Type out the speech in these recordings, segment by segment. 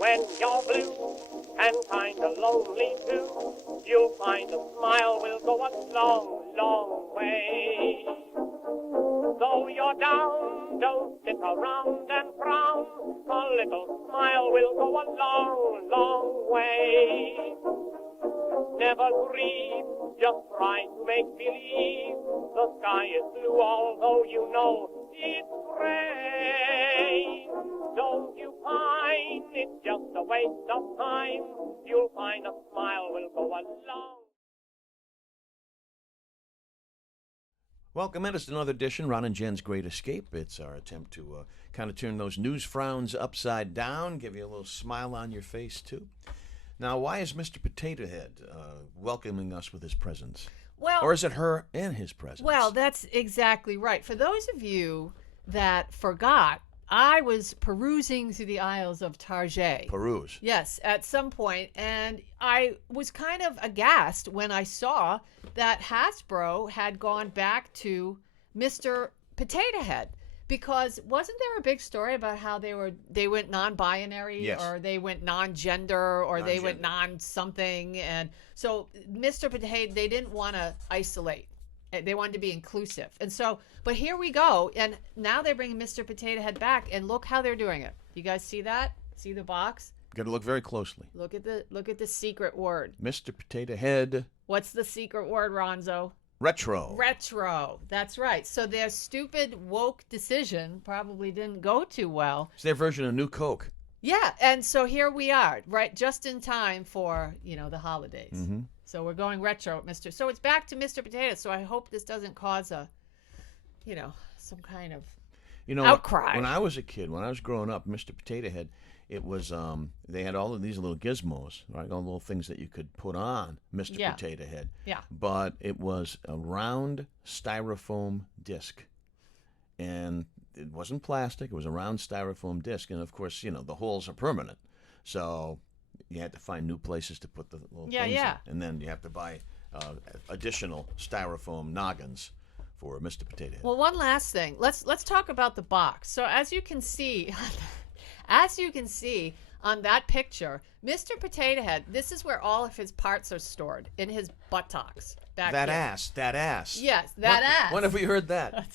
When you're blue and kinda lonely too, you'll find a smile will go a long, long way. Though you're down, don't sit around and frown. A little smile will go a long, long way. Never grieve, just try to make believe the sky is blue, although you know it's gray. Don't you pine, it's just a waste of time. You'll find a smile will go a long. Welcome in. It's another edition, Ron and Jen's Great Escape. It's our attempt to kind of turn those news frowns upside down, give you a little smile on your face, too. Now, why is Mr. Potato Head welcoming us with his presence? Well, or is it her and his presence? Well, that's exactly right. For those of you that forgot, I was perusing through the aisles of Target. Peruse. Yes, at some point, and I was kind of aghast when I saw that Hasbro had gone back to Mr. Potato Head. Because wasn't there a big story about how they went non-binary, yes, or they went non-gender, or they went non-something, and so Mr. Potato, they didn't want to isolate, they wanted to be inclusive, and so, but here we go, and now they're bringing Mr. Potato Head back, and look how they're doing it. You guys see that? See the box? Got to look very closely. Look at the secret word. Mr. Potato Head. What's the secret word, Ronzo? Retro. Retro. That's right. So their stupid woke decision probably didn't go too well. It's their version of New Coke. Yeah, and so here we are, right, just in time for, the holidays. Mm-hmm. So we're going retro, Mr. So it's back to Mr. Potato. So I hope this doesn't cause some kind of outcry. When I was a kid, when I was growing up, Mr. Potato Head, it was they had all of these little gizmos, right? All the little things that you could put on Mr. Potato Head. Yeah. But it was a round styrofoam disc, and it wasn't plastic. It was a round styrofoam disc, and of course, the holes are permanent, so you had to find new places to put the little things in. And then you have to buy additional styrofoam noggins for Mr. Potato Head. Well, one last thing. Let's talk about the box. So as you can see. As you can see on that picture, Mr. Potato Head, this is where all of his parts are stored, in his buttocks. Back that here. ass. Yes, that ass. When have we heard that?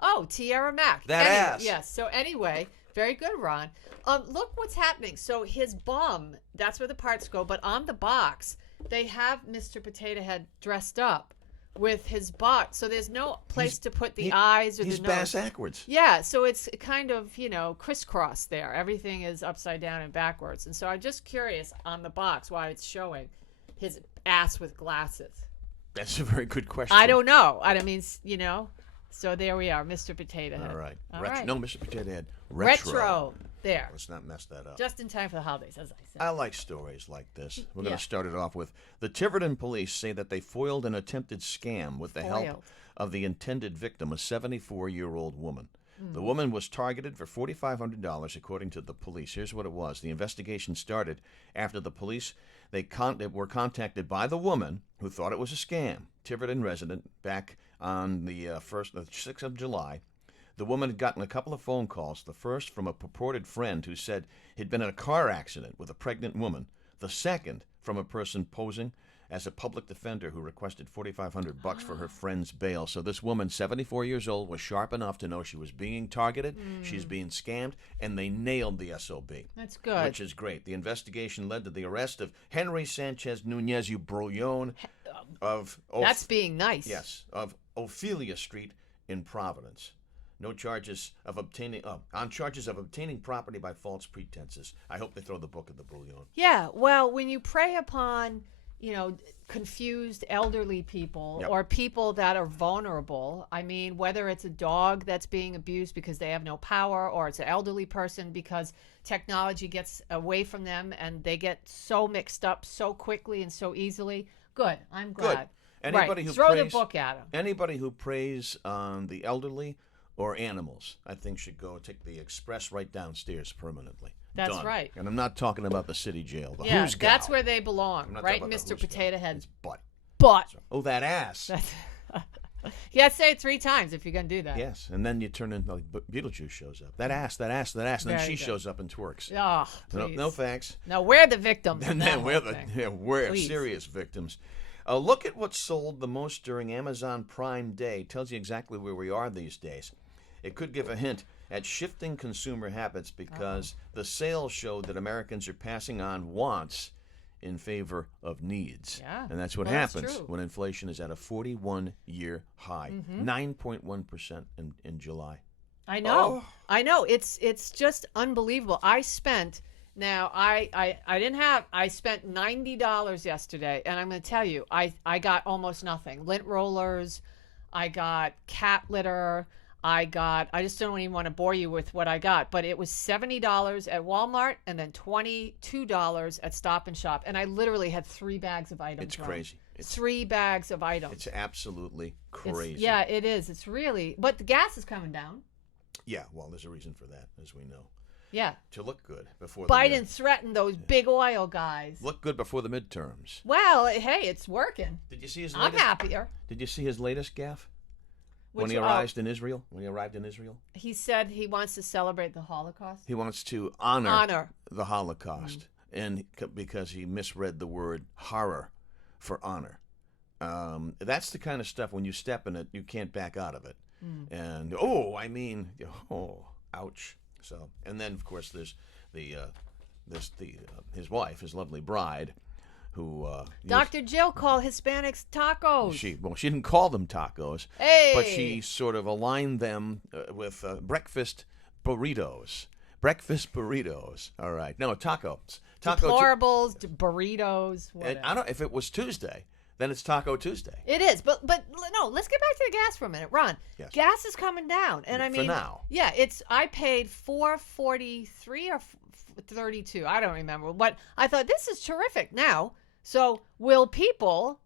Oh, Tierra Mac. Ass. Yes, so anyway, very good, Ron. Look what's happening. So his bum, that's where the parts go, but on the box, they have Mr. Potato Head dressed up with his butt, so there's no place to put the eyes or the nose. He's bass backwards. Yeah, so it's kind of, crisscross there. Everything is upside down and backwards. And so I'm just curious on the box why it's showing his ass with glasses. That's a very good question. I don't know. So there we are, Mr. Potato Head. All right. All right. No, Mr. Potato Head. Retro. There. Let's not mess that up. Just in time for the holidays, as I said. I like stories like this. We're going to start it off with the Tiverton police say that they foiled an attempted scam with the help of the intended victim, a 74-year-old woman. The woman was targeted for $4,500, according to the police. Here's what it was. The investigation started after the police they were contacted by the woman who thought it was a scam. Tiverton resident, back on the 6th of July. The woman had gotten a couple of phone calls, the first from a purported friend who said he'd been in a car accident with a pregnant woman, the second from a person posing as a public defender who requested $4,500 for her friend's bail. So this woman, 74 years old, was sharp enough to know she was being targeted, she's being scammed, and they nailed the SOB. That's good. Which is great. The investigation led to the arrest of Henry Sanchez Nunez Brouillon of... That's being nice. Yes, of Ophelia Street in Providence. No charges of obtaining property by false pretenses. I hope they throw the book at the brouillon. Yeah, well, when you prey upon, confused elderly people or people that are vulnerable, I mean, whether it's a dog that's being abused because they have no power, or it's an elderly person because technology gets away from them and they get so mixed up so quickly and so easily. Good. I'm glad. Anybody who throw the book at them. Anybody who preys on the elderly or animals, I think, should go take the express right downstairs permanently. That's Done. Right. And I'm not talking about the city jail. The yeah, Who's that's Gal. where they belong, right, Mr. Potato Head? It's butt. Butt. Oh, that ass. You got to say it 3 times if you're going to do that. Yes, and then you turn in, like, Beetlejuice shows up. That ass, and then Very she good. shows up and twerks. Oh, No, please. no thanks. No, we're the victims. And then we're Please. serious victims. Look at what sold the most during Amazon Prime Day. Tells you exactly where we are these days. It could give a hint at shifting consumer habits because the sales showed that Americans are passing on wants in favor of needs. Yeah. And that's what Well, that's happens true. when inflation is at a 41-year high, 9.1% in July. I know. Oh. I know. It's just unbelievable. I spent I spent $90 yesterday, and I'm going to tell you, I got almost nothing. Lint rollers, I got cat litter, I just don't even want to bore you with what I got, but it was $70 at Walmart and then $22 at Stop and Shop, and I literally had 3 bags of items. It's crazy. It's 3 bags of items. It's absolutely crazy. Yeah, it is. It's really, but the gas is coming down. Yeah, well, there's a reason for that, as we know. Yeah. To look good before Biden threatened those big oil guys. Look good before the midterms. Well, hey, it's working. Did you see his I'm latest? happier. Did you see his latest gaffe? Which- When he arrived in Israel? When he arrived in Israel? He said he wants to celebrate the Holocaust. He wants to honor Honor. the Holocaust, and because he misread the word horror for honor. That's the kind of stuff, when you step in it, you can't back out of it. And, ouch. So, and then, of course, there's his wife, his lovely bride, who Dr. Jill called Hispanics tacos. she didn't call them tacos, Hey. but she sort of aligned them with breakfast burritos. Breakfast burritos. All right, no tacos. Deplorables, burritos, And whatever. I don't. If it was Tuesday, then it's Taco Tuesday. It is, but no. Let's get back to the gas for a minute, Ron. Yes. Gas is coming down, and I For mean, now. yeah, I paid $4.43 or $32. I don't remember, but I thought this is terrific. Now, so will people?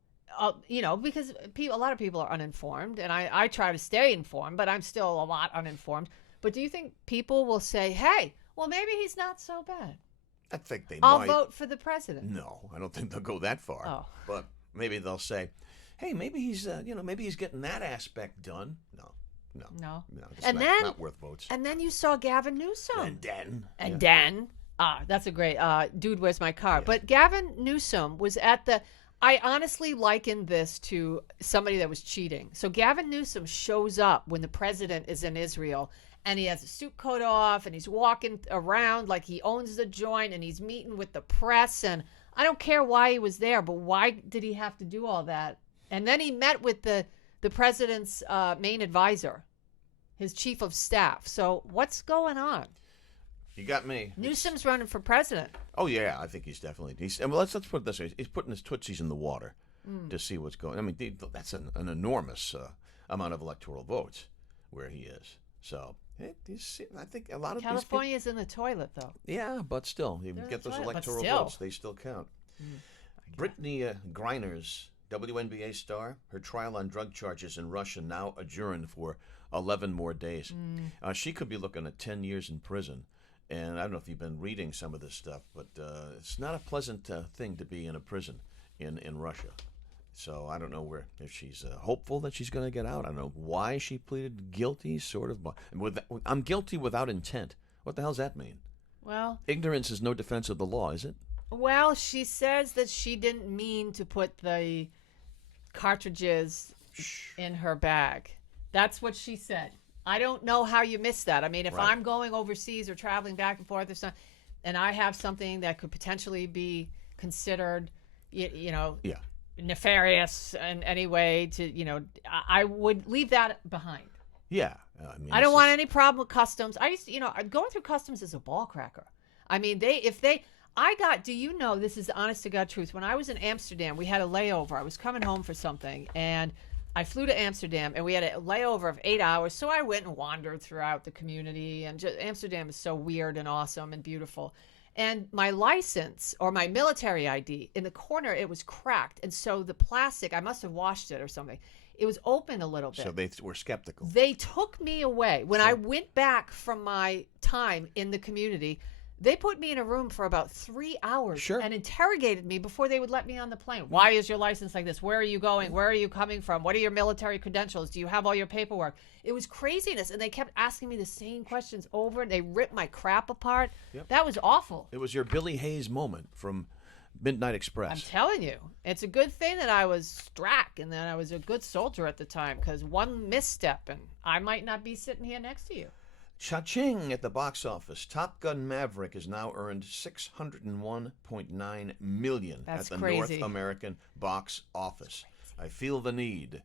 Because a lot of people are uninformed, and I try to stay informed, but I'm still a lot uninformed. But do you think people will say, "Hey, well, maybe he's not so bad. I think they I'll might. vote for the president"? No, I don't think they'll go that far. Oh. But maybe they'll say, "Hey, maybe he's maybe he's getting that aspect done." No. It's And not, then- not worth votes. And then you saw Gavin Newsom. And Dan. That's a great dude, where's my car? But Gavin Newsom was at I honestly liken this to somebody that was cheating. So Gavin Newsom shows up when the president is in Israel, and he has a suit coat off, and he's walking around like he owns the joint, and he's meeting with the press, and I don't care why he was there, but why did he have to do all that? And then he met with the president's main advisor, his chief of staff. So what's going on? You got me. Newsom's running for president. Oh yeah, I think he's definitely. Let's put it this way: he's putting his tootsies in the water to see what's going. I mean, that's an enormous amount of electoral votes where he is. So I think a lot of California's in the toilet, though. these people, yeah, but still, you get those right, but electoral still. votes; they still count. Brittany Griner's WNBA star, her trial on drug charges in Russia now adjourned for 11 more days. She could be looking at 10 years in prison. And I don't know if you've been reading some of this stuff, but it's not a pleasant thing to be in a prison in Russia. So I don't know if she's hopeful that she's going to get out. I don't know why she pleaded guilty, sort of. I'm guilty without intent. What the hell does that mean? Well, Ignorance is no defense of the law, is it? well, she says that she didn't mean to put the cartridges in her bag. That's what she said. I don't know how you missed that. I mean, if Right. I'm going overseas or traveling back and forth or something, and I have something that could potentially be considered, Yeah. nefarious in any way, I would leave that behind. Yeah. I mean, I don't want any problem with customs. I used to, going through customs is a ball cracker. I mean, do you know, this is the honest to God truth. When I was in Amsterdam, we had a layover. I was coming home for something, and I flew to Amsterdam, and we had a layover of 8 hours. So I went and wandered throughout the community, and Amsterdam is so weird and awesome and beautiful. And my license, or my military ID, in the corner, it was cracked. And so the plastic, I must have washed it or something. It was open a little bit. So they were skeptical. They took me away. When I went back from my time in the community, They put me in a room for about 3 hours Sure. and interrogated me before they would let me on the plane. Why is your license like this? Where are you going? Where are you coming from? What are your military credentials? Do you have all your paperwork? It was craziness, and they kept asking me the same questions over, and they ripped my crap apart. Yep. That was awful. It was your Billy Hayes moment from Midnight Express. I'm telling you, it's a good thing that I was Strack and that I was a good soldier at the time, because one misstep and I might not be sitting here next to you. Cha-ching at the box office. Top Gun Maverick has now earned $601.9 million That's at the crazy. North American box office. I feel the need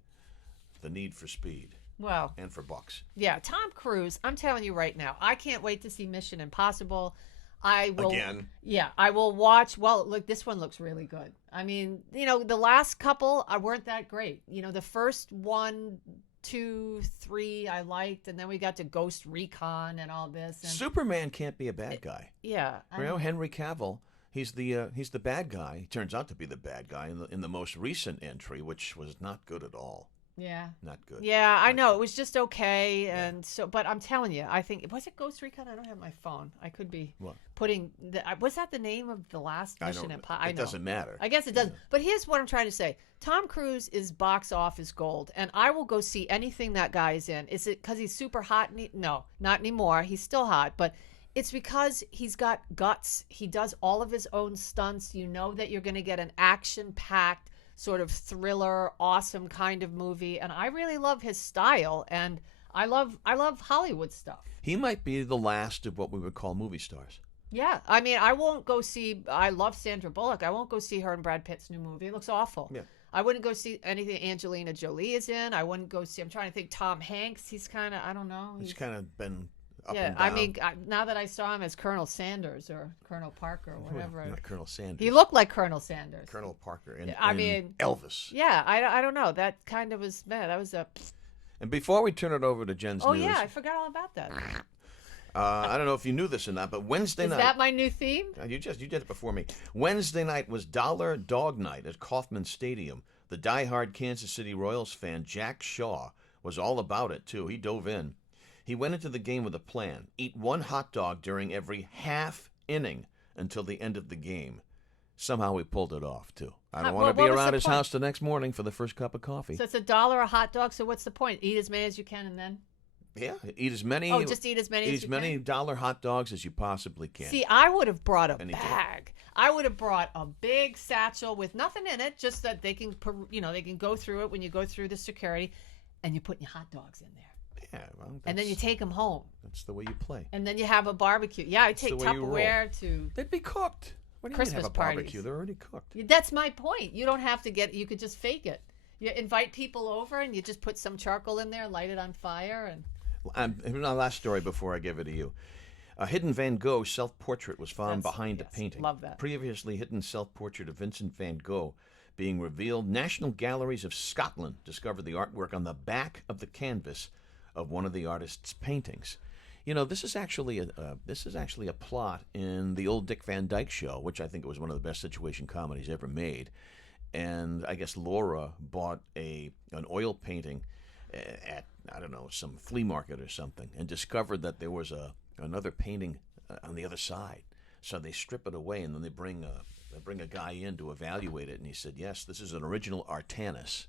for speed Well, and for bucks. yeah, Tom Cruise, I'm telling you right now, I can't wait to see Mission Impossible. I will. Again. Yeah, I will watch. Well, look, this one looks really good. I mean, the last couple weren't that great. The first 1, 2, 3 I liked, and then we got to Ghost Recon and all this. And Superman can't be a bad guy. yeah, Henry Cavill, he's the bad guy. He turns out to be the bad guy in the most recent entry, which was not good at all. yeah. Not good. Yeah, I know. It was just okay. And so, but I'm telling you, I think, was it Ghost Recon? I don't have my phone. I could be What? putting, was that the name of the last Mission Impossible? It doesn't matter. I guess it doesn't. But here's what I'm trying to say. Tom Cruise is box office gold, and I will go see anything that guy is in. Is it because he's super hot? No, not anymore. He's still hot, but it's because he's got guts. He does all of his own stunts. You know that you're going to get an action-packed sort of thriller, awesome kind of movie, and I really love his style, and I love Hollywood stuff. He might be the last of what we would call movie stars. Yeah, I mean, I won't go see. I love Sandra Bullock. I won't go see her in Brad Pitt's new movie. It looks awful. Yeah. I wouldn't go see anything Angelina Jolie is in. I wouldn't go see. I'm trying to think. Tom Hanks. He's kind of. I don't know. He's kind of been up yeah. and down. I mean, now that I saw him as Colonel Sanders or Colonel Parker or whatever. Not Colonel Sanders. He looked like Colonel Sanders. Colonel Parker. In Elvis. Yeah, I don't know. That kind of was bad. That was a. And before we turn it over to Jen's Oh news, yeah, I forgot all about that. I don't know if you knew this or not, but Wednesday night. Is that my new theme? You did it before me. Wednesday night was Dollar Dog Night at Kauffman Stadium. The diehard Kansas City Royals fan Jack Shaw was all about it too. He dove in. He went into the game with a plan: eat one hot dog during every half inning until the end of the game. Somehow we pulled it off too. I don't want to be around his house the next morning for the first cup of coffee. So it's $1 a hot dog. So what's the point? Eat as many as you can, and then. Yeah, eat as many. Oh, just eat as many. Eat as many dollar hot dogs as you possibly can. See, I would have brought a Any bag. I would have brought a big satchel with nothing in it, just that they can, they can go through it when you go through the security, and you put your hot dogs in there. Yeah, well, and then you take them home. That's the way you play. And then you have a barbecue. Yeah, I take Tupperware to. They'd be cooked. What do you Christmas mean have a barbecue? parties. They're already cooked. That's my point. You don't have to you could just fake it. You invite people over, and you just put some charcoal in there, light it on fire, and. My last story before I give it to you. A hidden Van Gogh self-portrait was found behind a painting. Love that. Previously hidden self-portrait of Vincent van Gogh being revealed. National Galleries of Scotland discovered the artwork on the back of the canvas of one of the artist's paintings. This is actually a plot in the old Dick Van Dyke Show, which I think was one of the best situation comedies ever made. And I guess Laura bought an oil painting at, I don't know, some flea market or something, and discovered that there was another painting on the other side. So they strip it away, and then they bring a guy in to evaluate it, and he said, yes, this is an original Artanis.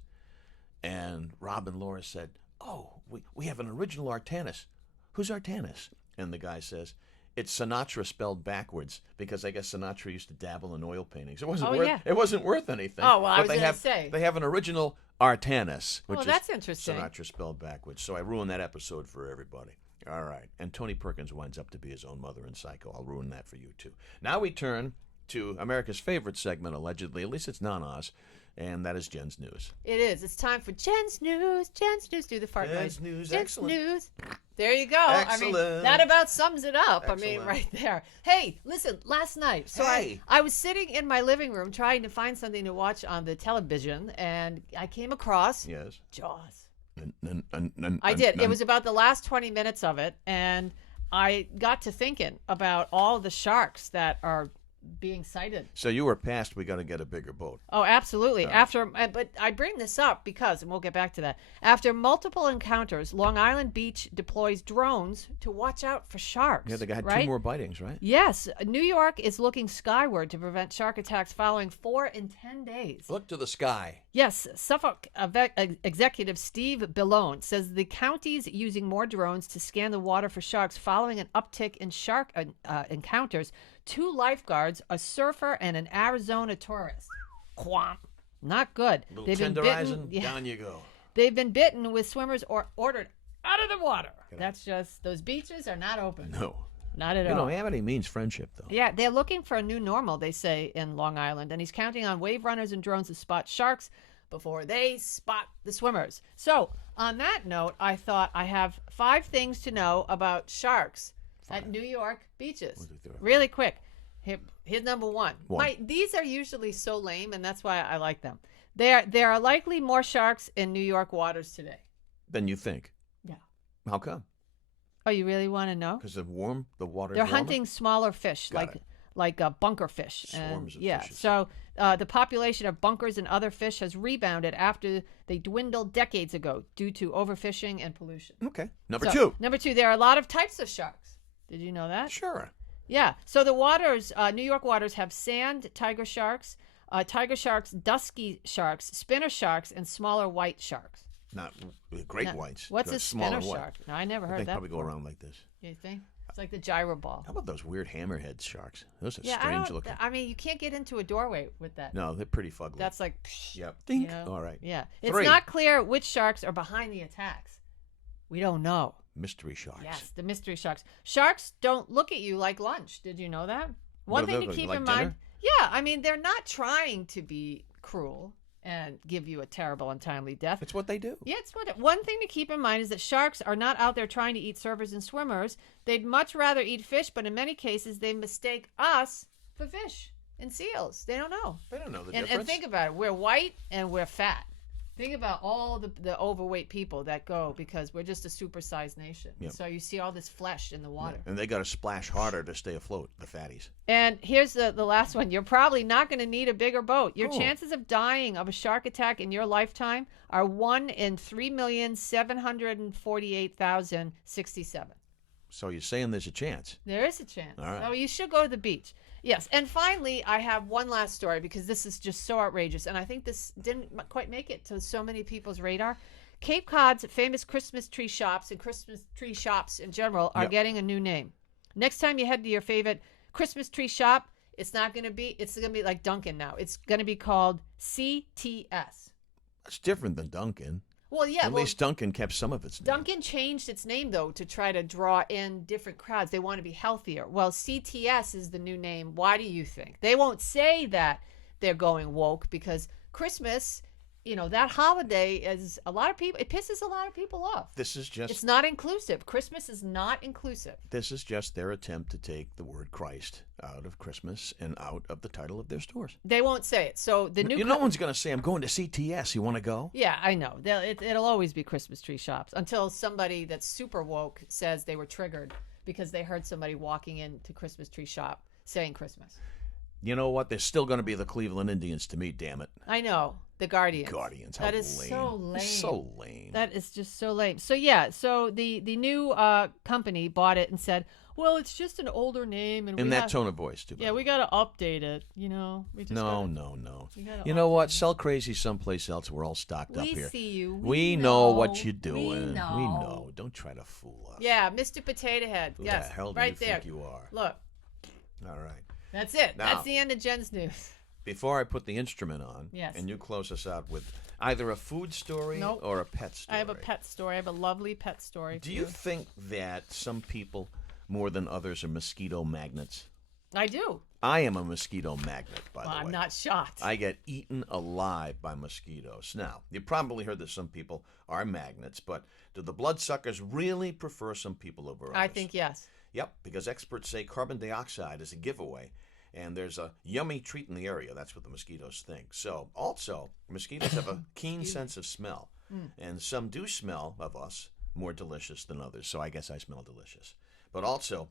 And Rob and Laura said, oh, we have an original Artanis. Who's Artanis? And the guy says, it's Sinatra spelled backwards, because I guess Sinatra used to dabble in oil paintings. It wasn't worth anything. Oh, well, I was going to say. They have an original Artanis, which that's is interesting. Sinatra spelled backwards. So I ruined that episode for everybody. All right. And Tony Perkins winds up to be his own mother in Psycho. I'll ruin that for you, too. Now we turn to America's favorite segment, allegedly. At least it's non-Oz. And that is Jen's News. It is. It's time for Jen's News. Jen's News. Do the fart noise. Jen's News. Jen's excellent. News. There you go. Excellent. I mean, that about sums it up. Excellent. I mean, right there. Hey, listen, last night. So I was sitting in my living room trying to find something to watch on the television, and I came across Jaws. I did. It was about the last 20 minutes of it, and I got to thinking about all the sharks that are being sighted. So you were past, we got to get a bigger boat. Oh, absolutely. But I bring this up because, and we'll get back to that. After multiple encounters, Long Island Beach deploys drones to watch out for sharks. Yeah, they had right? 2 more bitings, right? Yes. New York is looking skyward to prevent shark attacks following 4 in 10 days. Look to the sky. Yes. Suffolk executive Steve Bellone says the county's using more drones to scan the water for sharks following an uptick in shark encounters. 2 lifeguards, a surfer, and an Arizona tourist. Quamp. Not good. A little They've been tenderizing, bitten. down you go. They've been bitten with swimmers ordered out of the water. That's just, those beaches are not open. No. Not at all. You know, amity means friendship, though. Yeah, they're looking for a new normal, they say, in Long Island, and he's counting on wave runners and drones to spot sharks before they spot the swimmers. So, on that note, I thought I have 5 things to know about sharks at New York beaches. Really quick. Here's number 1. These are usually so lame, and that's why I like them. There are likely more sharks in New York waters today. Than you think. Yeah. How come? Oh, you really want to know? Because the water's They're warmer? hunting smaller fish, like bunker fish. Swarms of yeah. fishes. So the population of bunkers and other fish has rebounded after they dwindled decades ago due to overfishing and pollution. Okay. Number 2. Number 2, there are a lot of types of sharks. Did you know that? Sure. Yeah. So the waters, New York waters have sand tiger sharks, dusky sharks, spinner sharks, and smaller white sharks. Not great whites. What's a spinner white. shark? No, I never heard They that. probably go around like this. You think? It's like the gyro ball. How about those weird hammerhead sharks? Those are Yeah, strange looking. I mean, you can't get into a doorway with that. No, they're pretty fugly. That's like, psh, Yep. you Dink. know? All right. Yeah. It's 3. not clear which sharks are behind the attacks. We don't know. Mystery sharks. Yes, the mystery sharks. Sharks don't look at you like lunch. Did you know that? One thing to keep in mind. Yeah, I mean, they're not trying to be cruel and give you a terrible, untimely death. It's what they do. Yeah, one thing to keep in mind is that sharks are not out there trying to eat surfers and swimmers. They'd much rather eat fish, but in many cases, they mistake us for fish and seals. They don't know. They don't know the And difference. think about it. We're white and we're fat. Think about all the overweight people that go because we're just a supersized nation. Yep. So you see all this flesh in the water. And they got to splash harder to stay afloat, the fatties. And here's the last one. You're probably not going to need a bigger boat. Your chances of dying of a shark attack in your lifetime are 1 in 3,748,067. So you're saying there's a chance? There is a chance. All right. So you should go to the beach. Yes. And finally, I have one last story because this is just so outrageous. And I think this didn't quite make it to so many people's radar. Cape Cod's famous Christmas tree shops and Christmas tree shops in general are getting a new name. Next time you head to your favorite Christmas tree shop, it's going to be like Dunkin' now. It's going to be called CTS. That's different than Dunkin'. Well, yeah. At least Dunkin' kept some of its name. Dunkin' changed its name, though, to try to draw in different crowds. They want to be healthier. Well, CTS is the new name. Why do you think? They won't say that they're going woke because Christmas, that holiday is a lot of people. It pisses a lot of people off. It's not inclusive. Christmas is not inclusive. This is just their attempt to take the word Christ out of Christmas and out of the title of their stores. They won't say it. So the new. No one's going to say, I'm going to CTS. You want to go? Yeah, I know. It'll always be Christmas tree shops until somebody that's super woke says they were triggered because they heard somebody walking into Christmas tree shop saying Christmas. You know what? They're still going to be the Cleveland Indians to me, damn it. I know. The Guardians. Guardians. That is lame. so lame. So lame. That is just so lame. So, the new company bought it and said, well, it's just an older name. And in that tone of voice, too. Yeah, we got to update it, No. You know what? Sell crazy someplace else. We're all stocked up here. We see you. We know what you're doing. We know. We know. Don't try to fool us. Yeah, Mr. Potato Head. Who yes, the hell do right you there. think you are? Look. All right. That's it. Now, that's the end of Jen's news. Before I put the instrument on, yes. and you close us out with either a food story or a pet story. I have a pet story. I have a lovely pet story. Do you think that some people, more than others, are mosquito magnets? I do. I am a mosquito magnet, by the way. I'm not shocked. I get eaten alive by mosquitoes. Now, you probably heard that some people are magnets, but do the bloodsuckers really prefer some people over others? I think yes. Yep, because experts say carbon dioxide is a giveaway. And there's a yummy treat in the area. That's what the mosquitoes think. So, also, mosquitoes have a keen sense of smell. And some do smell of us more delicious than others. So I guess I smell delicious. But also,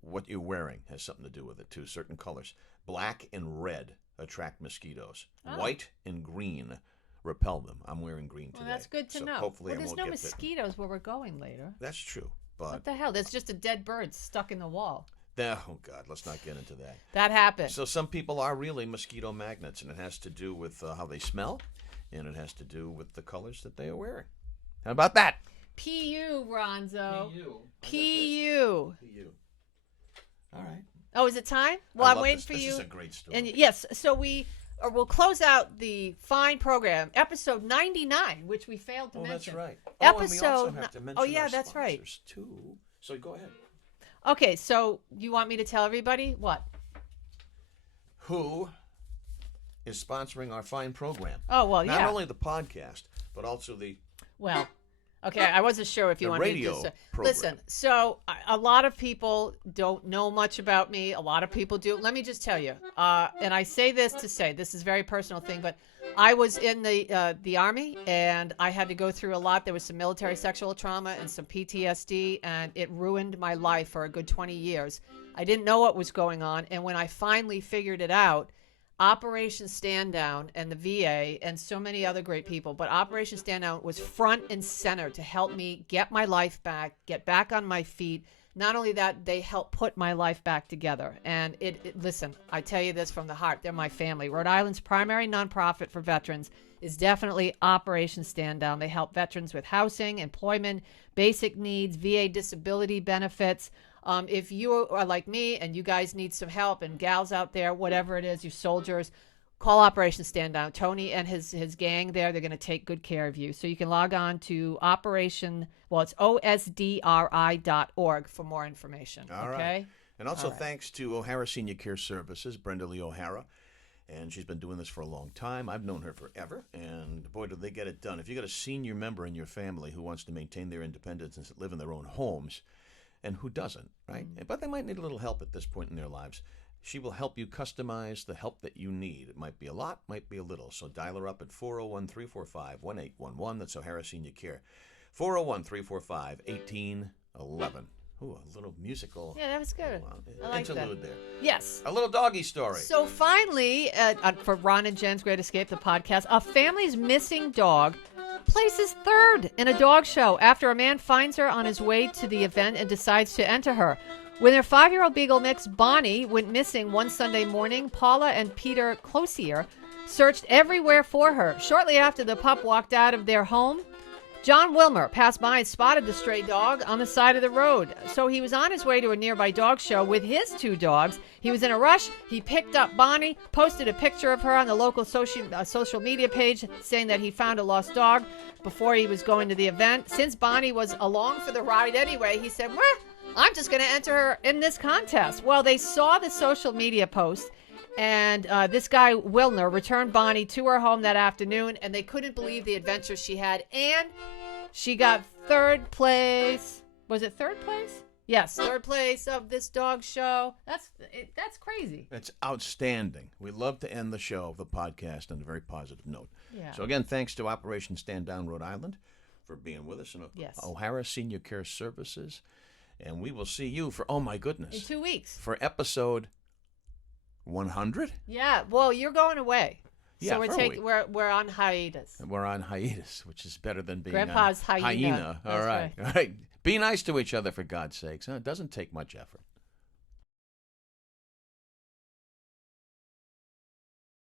what you're wearing has something to do with it, too. Certain colors. Black and red attract mosquitoes. Oh. White and green repel them. I'm wearing green today. Well, that's good to know. Hopefully there's won't no get mosquitoes bitten. where we're going later. That's true. But What the hell? There's just a dead bird stuck in the wall. oh, God, let's not get into that. That happened. So some people are really mosquito magnets, and it has to do with how they smell, and it has to do with the colors that they are wearing. How about that? P.U., Ronzo. P.U. P.U. P.U. All right. Oh, is it time? Well, I I'm love waiting this. for This you. is a great story. And yes, so we'll close out the fine program, episode 99, which we failed to mention. That's right. Episode. And we also have to mention yeah, our that's right. sponsors, too. So go ahead. Okay, so you want me to tell everybody what? Who is sponsoring our fine program? Oh, well, yeah. Not only the podcast, but also the Well, okay, I wasn't sure if you the wanted radio me to program. listen. So a lot of people don't know much about me. A lot of people do. Let me just tell you, and I say this to say this is a very personal thing, but I was in the Army, and I had to go through a lot. There was some military sexual trauma and some PTSD, and it ruined my life for a good 20 years. I didn't know what was going on, and when I finally figured it out, Operation Stand Down and the VA and so many other great people, but Operation Stand Down was front and center to help me get my life back, get back on my feet. Not only that, they helped put my life back together. And listen, I tell you this from the heart, they're my family. Rhode Island's primary nonprofit for veterans is definitely Operation Stand Down. They help veterans with housing, employment, basic needs, VA disability benefits. If you are like me and you guys need some help, and gals out there, whatever it is, you soldiers, call Operation Stand Down. Tony and his gang there, they're going to take good care of you. So you can log on to it's osdri.org for more information. All okay? right. And also thanks to O'Hara Senior Care Services, Brenda Lee O'Hara. And she's been doing this for a long time. I've known her forever. And boy, do they get it done. If you got a senior member in your family who wants to maintain their independence and live in their own homes, and who doesn't, right? But they might need a little help at this point in their lives. She will help you customize the help that you need. It might be a lot, might be a little. So dial her up at 401-345-1811. That's O'Hara Senior Care. 401-345-1811. Ooh, a little musical. Yeah, that was good. I like interlude that. there. Yes. A little doggy story. So finally, for Ron and Jen's Great Escape, the podcast, a family's missing dog places third in a dog show after a man finds her on his way to the event and decides to enter her. When their 5-year-old beagle mix, Bonnie, went missing one Sunday morning, Paula and Peter Closier searched everywhere for her. Shortly after the pup walked out of their home, John Wilmer passed by and spotted the stray dog on the side of the road. So he was on his way to a nearby dog show with his 2 dogs. He was in a rush. He picked up Bonnie, posted a picture of her on the local social media page saying that he found a lost dog before he was going to the event. Since Bonnie was along for the ride anyway, he said, well, I'm just going to enter her in this contest. Well, they saw the social media post, and this guy, Wilner, returned Bonnie to her home that afternoon, and they couldn't believe the adventure she had. And she got 3rd place. Was it 3rd place? Yes, 3rd place of this dog show. That's crazy. That's outstanding. We love to end the show, the podcast, on a very positive note. Yeah. So again, thanks to Operation Stand Down Rhode Island for being with us, and Yes. O'Hara Senior Care Services. And we will see you for, oh my goodness, In 2 weeks. for episode 100? Yeah. Well, you're going away. Yeah, So for a week. we're on hiatus. We're on hiatus, which is better than being Grandpa's on hyena. All That's right. All right. Be nice to each other, for God's sakes. Huh? It doesn't take much effort.